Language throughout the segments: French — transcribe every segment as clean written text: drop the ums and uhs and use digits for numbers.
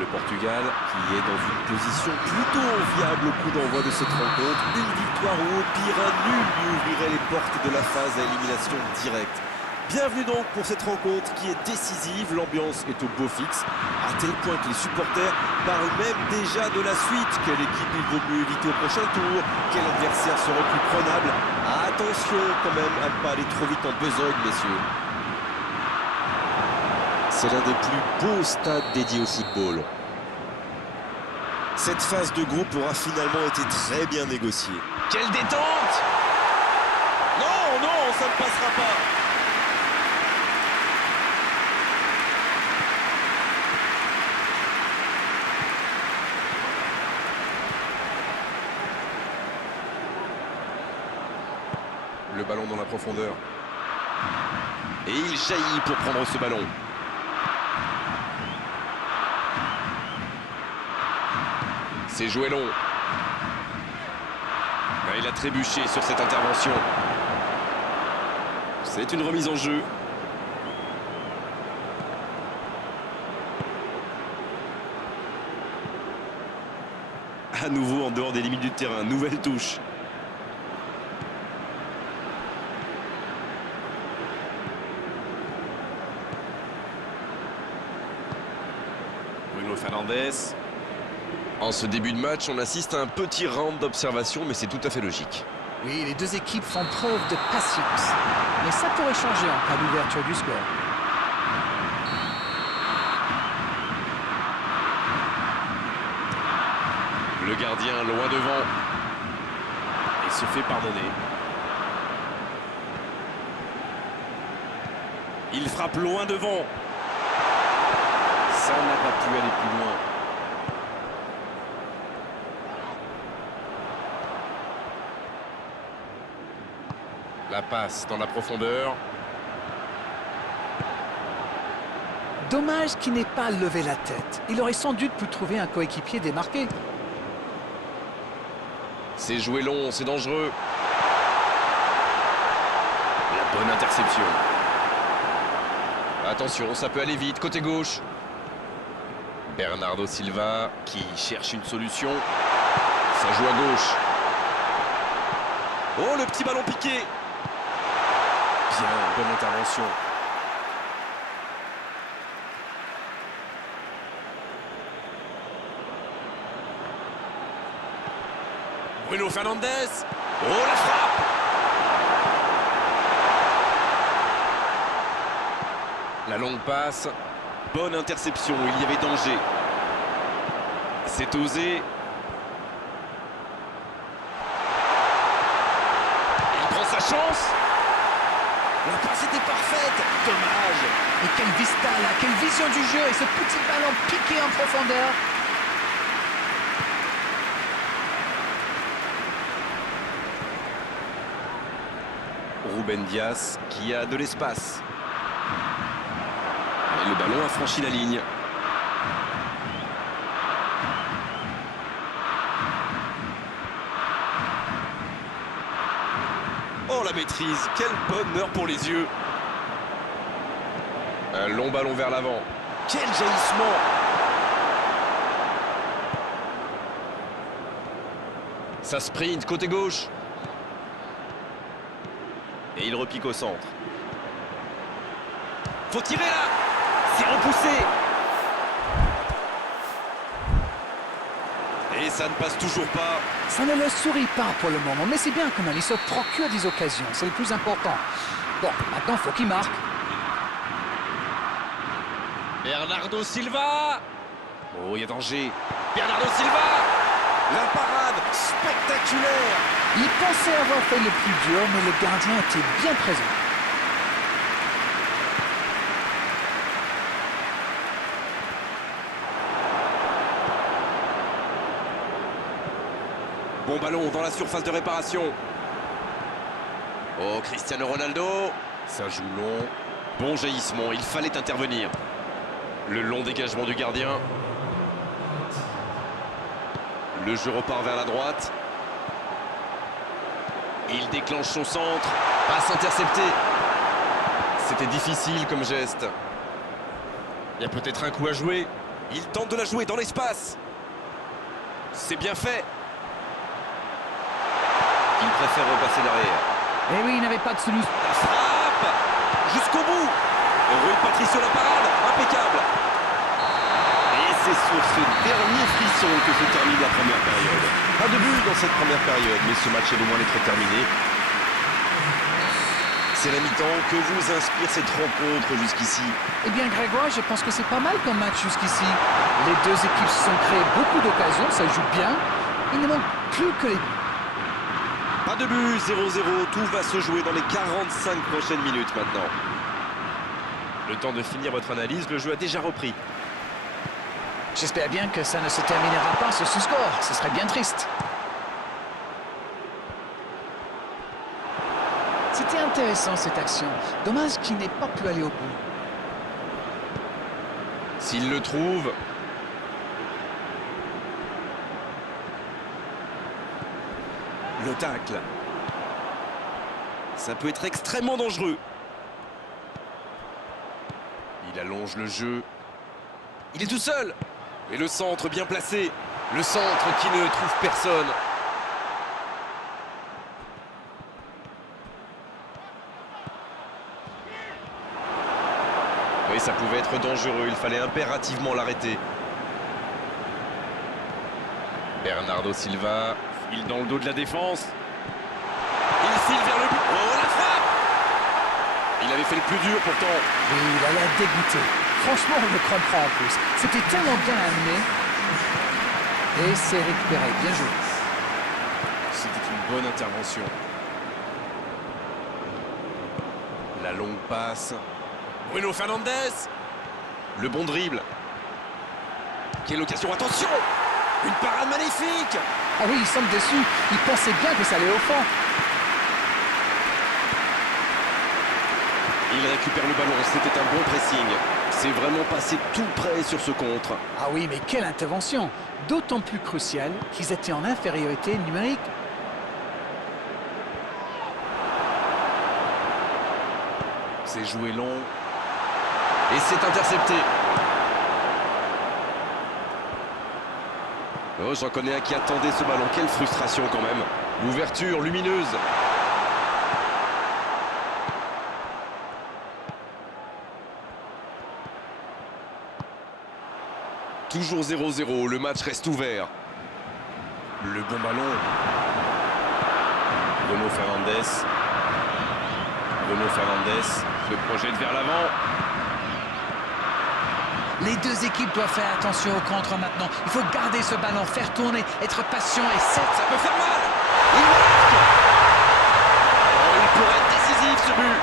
Le Portugal qui est dans une position plutôt enviable au coup d'envoi de cette rencontre. Une victoire ou au pire un nul lui ouvrirait les portes de la phase à élimination directe. Bienvenue donc pour cette rencontre qui est décisive. L'ambiance est au beau fixe, à tel point que les supporters parlent même déjà de la suite. Quelle équipe il vaut mieux éviter au prochain tour? Quel adversaire serait plus prenable? Attention quand même à ne pas aller trop vite en besogne, messieurs. C'est l'un des plus beaux stades dédiés au football. Cette phase de groupe aura finalement été très bien négociée. Quelle détente! Non, non, ça ne passera pas. Le ballon dans la profondeur. Et il jaillit pour prendre ce ballon. C'est joué long. Il a trébuché sur cette intervention. C'est une remise en jeu. À nouveau en dehors des limites du terrain. Nouvelle touche. Bruno Fernandes. En ce début de match, on assiste à un petit round d'observation, mais c'est tout à fait logique. Oui, les deux équipes font preuve de patience. Mais ça pourrait changer en cas d'ouverture du score. Le gardien loin devant. Il se fait pardonner. Il frappe loin devant. Ça n'a pas pu aller plus loin. La passe dans la profondeur. Dommage qu'il n'ait pas levé la tête. Il aurait sans doute pu trouver un coéquipier démarqué. C'est joué long, c'est dangereux. La bonne interception. Attention, ça peut aller vite, côté gauche. Bernardo Silva qui cherche une solution. Ça joue à gauche. Oh, le petit ballon piqué. Bien, bonne intervention. Bruno Fernandes. Oh, la frappe. La longue passe. Bonne interception, il y avait danger. C'est osé. Il prend sa chance. La passe était parfaite. Dommage. Et quelle vista là, quelle vision du jeu et ce petit ballon piqué en profondeur. Ruben Dias qui a de l'espace. Et le ballon a franchi la ligne. Oh, la maîtrise, quel bonheur pour les yeux. Un long ballon vers l'avant. Quel jaillissement. Ça sprint côté gauche. Et il repique au centre. Faut tirer là. C'est repoussé. Et ça ne passe toujours pas. Ça ne le sourit pas pour le moment, mais c'est bien quand même. Il se procure des occasions, c'est le plus important. Bon, maintenant, faut qu'il marque. Bernardo Silva. Oh, il y a danger. Bernardo Silva. La parade spectaculaire. Il pensait avoir fait le plus dur, mais le gardien était bien présent. Bon ballon dans la surface de réparation. Oh, Cristiano Ronaldo. Ça joue long. Bon jaillissement, il fallait intervenir. Le long dégagement du gardien. Le jeu repart vers la droite. Il déclenche son centre. Passe interceptée. C'était difficile comme geste. Il y a peut-être un coup à jouer. Il tente de la jouer dans l'espace. C'est bien fait. Il préfère repasser derrière. Et oui, il n'avait pas de solution. La frappe jusqu'au bout. Rui Patricio la parade. Impeccable. Et c'est sur ce dernier frisson que se termine la première période. Pas de but dans cette première période, mais ce match est loin d'être terminé. C'est la mi-temps. Que vous inspire cette rencontre jusqu'ici? Eh bien, Grégoire, je pense que c'est pas mal comme match jusqu'ici. Les deux équipes se sont créées beaucoup d'occasions, ça joue bien. Il ne manque plus que les buts. Pas de but, 0-0. Tout va se jouer dans les 45 prochaines minutes maintenant. Le temps de finir votre analyse, le jeu a déjà repris. J'espère bien que ça ne se terminera pas sur ce score. Ce serait bien triste. C'était intéressant cette action. Dommage qu'il n'ait pas pu aller au bout. S'il le trouve... Le tacle. Ça peut être extrêmement dangereux. Il allonge le jeu. Il est tout seul. Et le centre bien placé. Le centre qui ne trouve personne. Oui, ça pouvait être dangereux. Il fallait impérativement l'arrêter. Bernardo Silva, file dans le dos de la défense. Il file vers le but. Oh, la frappe! Il avait fait le plus dur pourtant. Oui, il a l'air dégoûté. Franchement, on le comprend en plus. C'était tellement bien amené. Et c'est récupéré. Bien joué. C'était une bonne intervention. La longue passe. Bruno Fernandes. Le bon dribble. Quelle occasion, attention! Une parade magnifique! Ah oui, il semble déçu. Il pensait bien que ça allait au fond. Il récupère le ballon, c'était un bon pressing. C'est vraiment passé tout près sur ce contre. Ah oui, mais quelle intervention! D'autant plus cruciale qu'ils étaient en infériorité numérique. C'est joué long. Et c'est intercepté. Oh, j'en connais un qui attendait ce ballon. Quelle frustration quand même. L'ouverture lumineuse. Toujours 0-0. Le match reste ouvert. Le bon ballon. Bruno Fernandes. Bruno Fernandes se projette vers l'avant. Les deux équipes doivent faire attention au contre maintenant. Il faut garder ce ballon, faire tourner, être patient et ça peut faire mal. Il marque. Oh, il pourrait être décisif ce but.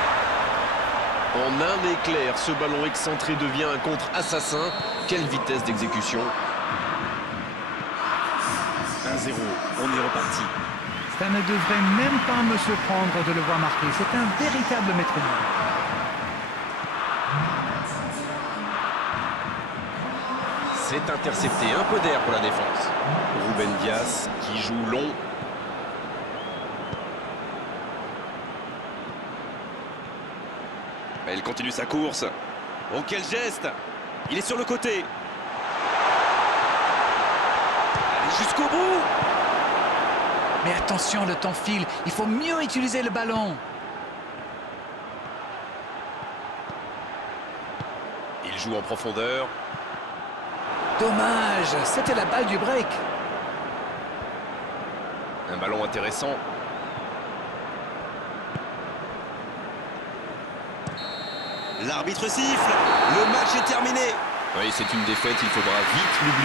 En un éclair, ce ballon excentré devient un contre assassin. Quelle vitesse d'exécution. 1-0, on est reparti. Ça ne devrait même pas me surprendre de le voir marquer. C'est un véritable métronome. C'est intercepté, un peu d'air pour la défense. Ruben Dias qui joue long. Elle continue sa course. Oh, quel geste! Il est sur le côté. Allez jusqu'au bout. Mais attention, le temps file. Il faut mieux utiliser le ballon. Il joue en profondeur. Dommage, c'était la balle du break. Un ballon intéressant. L'arbitre siffle. Le match est terminé. Oui, c'est une défaite, il faudra vite l'oublier.